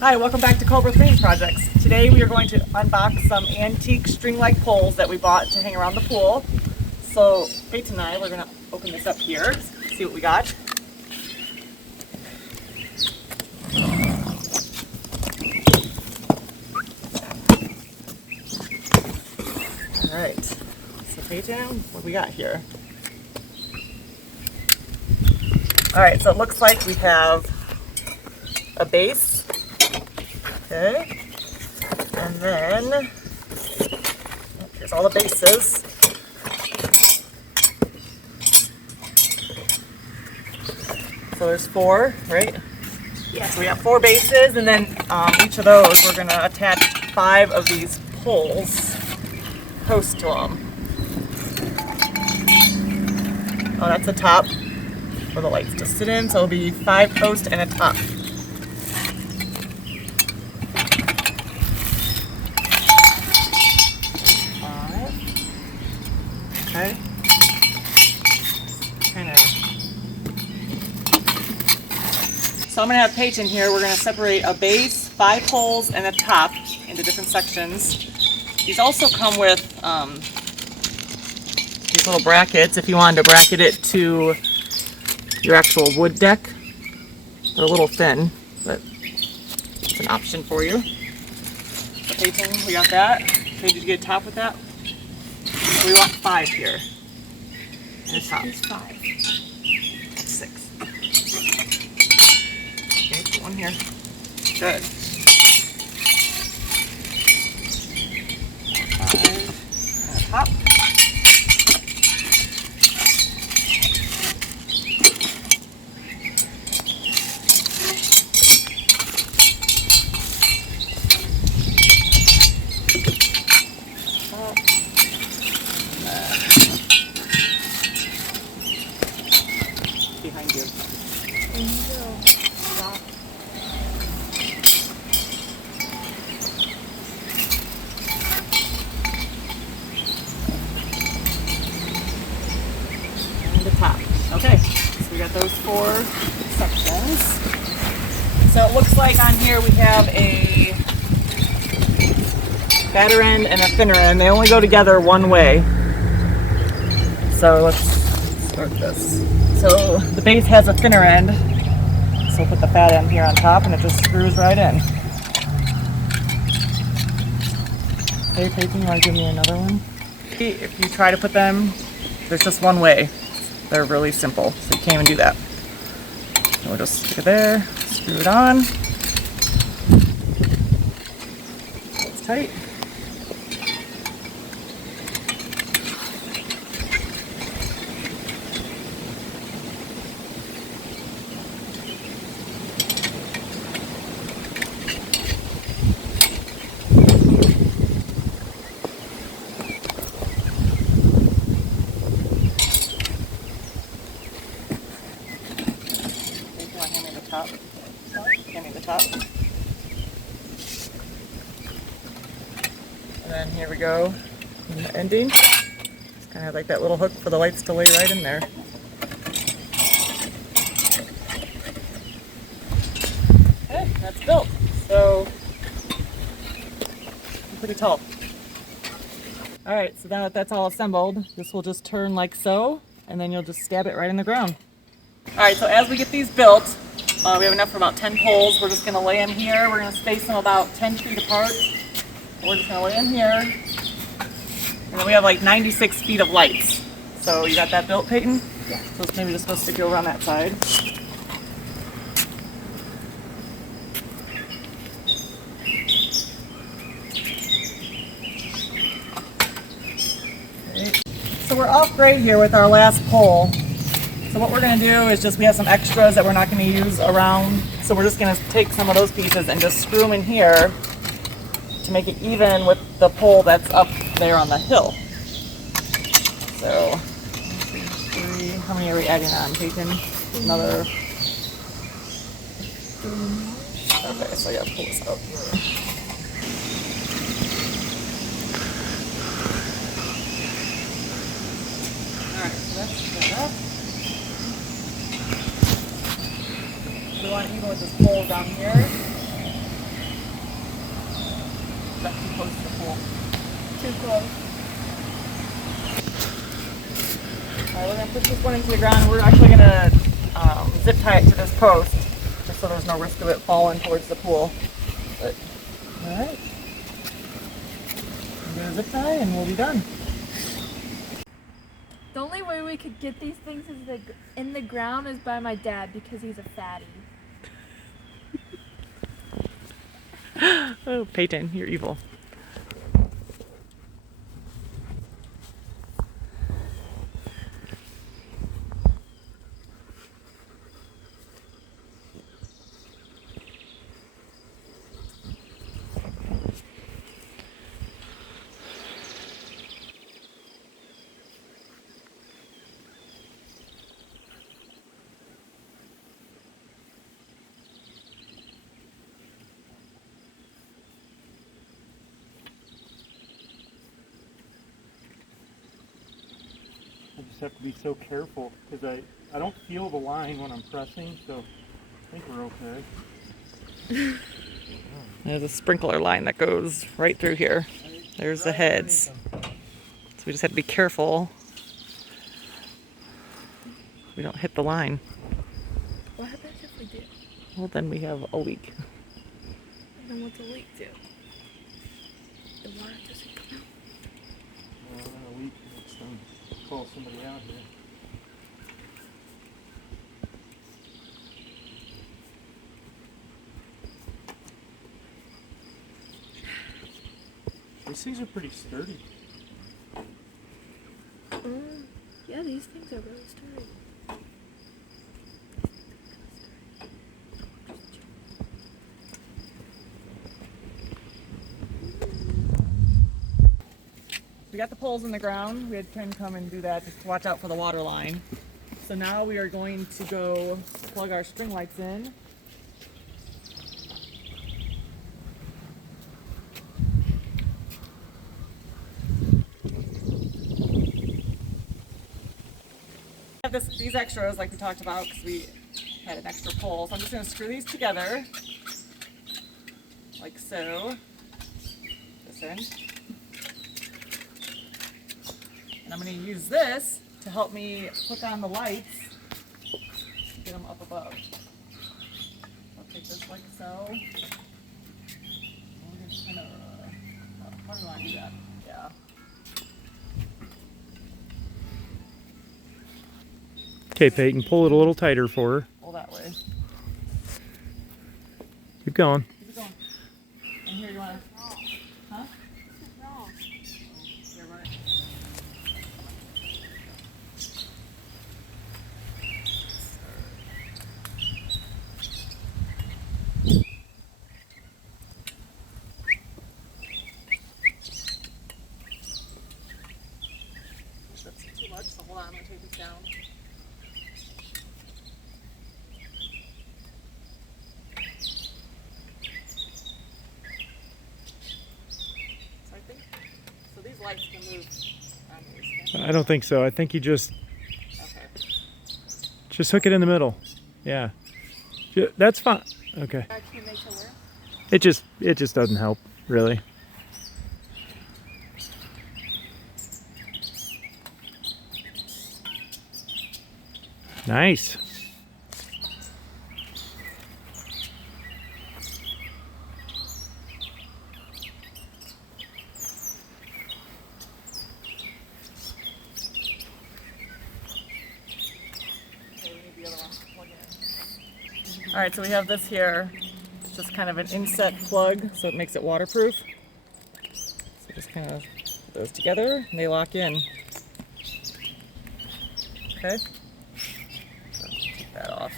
Hi, welcome back to Cobra Cleaning Projects. Today we are going to unbox some antique string-like poles that we bought to hang around the pool. So Peyton and I, we're going to open this up here, see what we got. Alright, so Peyton, what do we got here? Alright, so it looks like we have a base. Okay, and then here's all the bases. So there's 4, right? Yeah. So we have 4 bases, and then each of those we're going to attach 5 of these poles close to them. Oh, that's a top for the lights to sit in. So it'll be 5 posts and a top. Okay. So I'm going to have Peyton here. We're going to separate a base, 5 poles, and a top into different sections. These also come with these little brackets if you wanted to bracket it to your actual wood deck. They're a little thin, but it's an option for you. So Peyton, we got that. Okay, did you get a top with that? We want 5 here. And a top. 5. 6. Okay, put 1 here. Good. 5. And a top. Behind you. Stop. And the top. Okay, so we got those 4 sections. So it looks like on here we have a fatter end and a thinner end. They only go together one way. So let's start this. So the base has a thinner end, so we'll put the fat end here on top and it just screws right in. Okay, Peyton, you want to give me another one? If you try to put them, there's just one way. They're really simple, so you can't even do that. And we'll just stick it there, screw it on. It's tight. Top. Hand me the top. And then here we go in the ending. It's kind of like that little hook for the lights to lay right in there. Okay, that's built. So, pretty tall. Alright, so now that that's all assembled, this will just turn like so, and then you'll just stab it right in the ground. Alright, so as we get these built, we have enough for about 10 poles. We're just going to lay them here. We're going to space them about 10 feet apart. We're just going to lay them here. And then we have like 96 feet of lights. So you got that built, Peyton? Yeah. So it's maybe just going to stick you over on that side. Okay. So we're off grade here with our last pole. So what we're going to do is we have some extras that we're not going to use around. So we're just going to take some of those pieces and just screw them in here to make it even with the pole that's up there on the hill. So, 1, 2, 3, how many are we adding on, Peyton? Another. Okay, so yeah, pull this out here. Alright, so that's set up. We want to even with this pole down here. Is that too close to the pool? Too close. Alright, we're going to push this one into the ground. We're actually going to zip tie it to this post, just so there's no risk of it falling towards the pool. But, alright. I'm going to zip tie and we'll be done. The only way we could get these things in the ground is by my dad because he's a fatty. Oh, Peyton, you're evil. I just have to be so careful because I don't feel the line when I'm pressing, so I think we're okay. There's a sprinkler line that goes right through here. There's the heads. So we just have to be careful we don't hit the line. What happens if we do? Well, then we have a leak. And then what's a leak do? The water doesn't come out. Well, then a leak makes them call somebody out here. These things are pretty sturdy. Yeah, these things are really sturdy. We got the poles in the ground. We had Ken come and do that just to watch out for the water line. So now we are going to go plug our string lights in. I have these extras like we talked about because we had an extra pole. So I'm just going to screw these together like so. This end. And I'm going to use this to help me hook on the lights to get them up above. I'll take this like so. We're just kind of, how do I do that? Yeah. Okay, Peyton, pull it a little tighter for her. Pull that way. Keep going. Keep it going. And here you want to, huh? Wrong. Here, run it. That's too much, so hold on, I'm going to take this down. So I think, so these lights can move on these, can I don't think so. I think you just Okay. hook it in the middle. Yeah. That's fine. Okay. Actually makes it work. It just doesn't help, really. Nice. Okay, we need the other one to plug in. Alright, so we have this here. It's just kind of an inset plug, so it makes it waterproof. So just kind of put those together and they lock in. Okay? So take that off.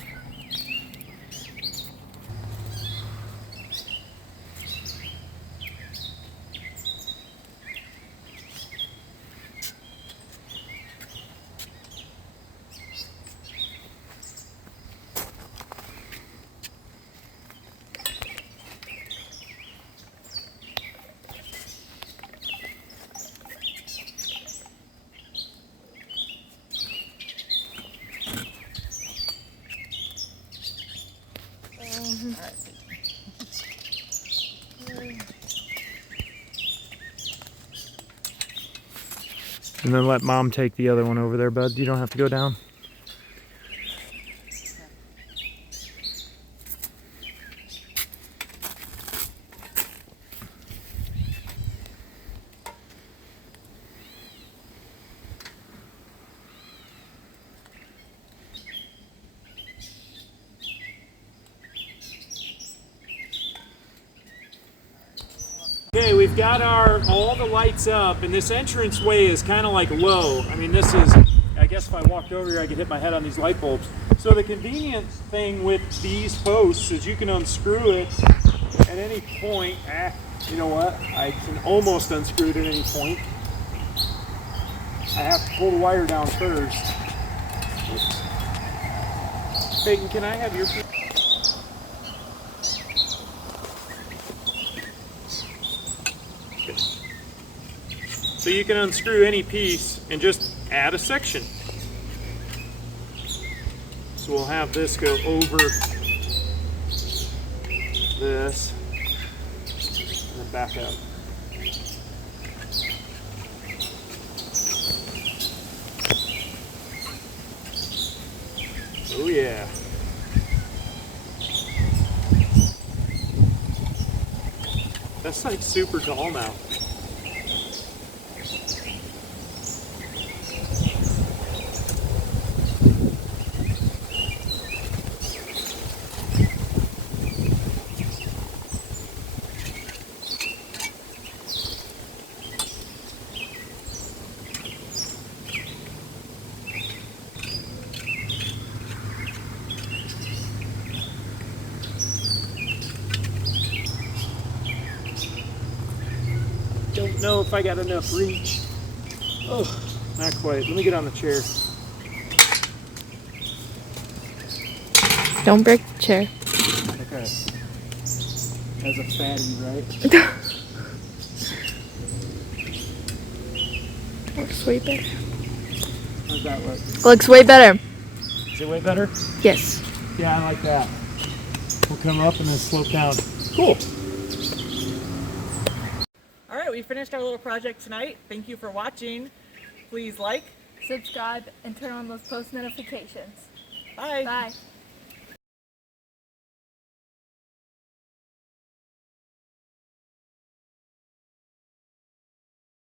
And then let Mom take the other one over there, bud. You don't have to go down. Okay, we've got all the lights up, and this entranceway is kind of like low. I mean, this is, I guess if I walked over here, I could hit my head on these light bulbs. So the convenient thing with these posts is you can unscrew it at any point. You know what? I can almost unscrew it at any point. I have to pull the wire down first. Oops. Peyton, can I have your piece? So you can unscrew any piece and just add a section. So we'll have this go over this and then back up. Oh yeah. That's like super tall now. Don't know if I got enough reach. Oh, not quite. Let me get on the chair. Don't break the chair. Okay. As a fatty, right? Looks way better. How's that look? Looks way better. Is it way better? Yes. Yeah, I like that. We'll come up and then slope down. Cool. All right, we finished our little project tonight. Thank you for watching. Please like. Subscribe and turn on those post notifications. Bye. Bye.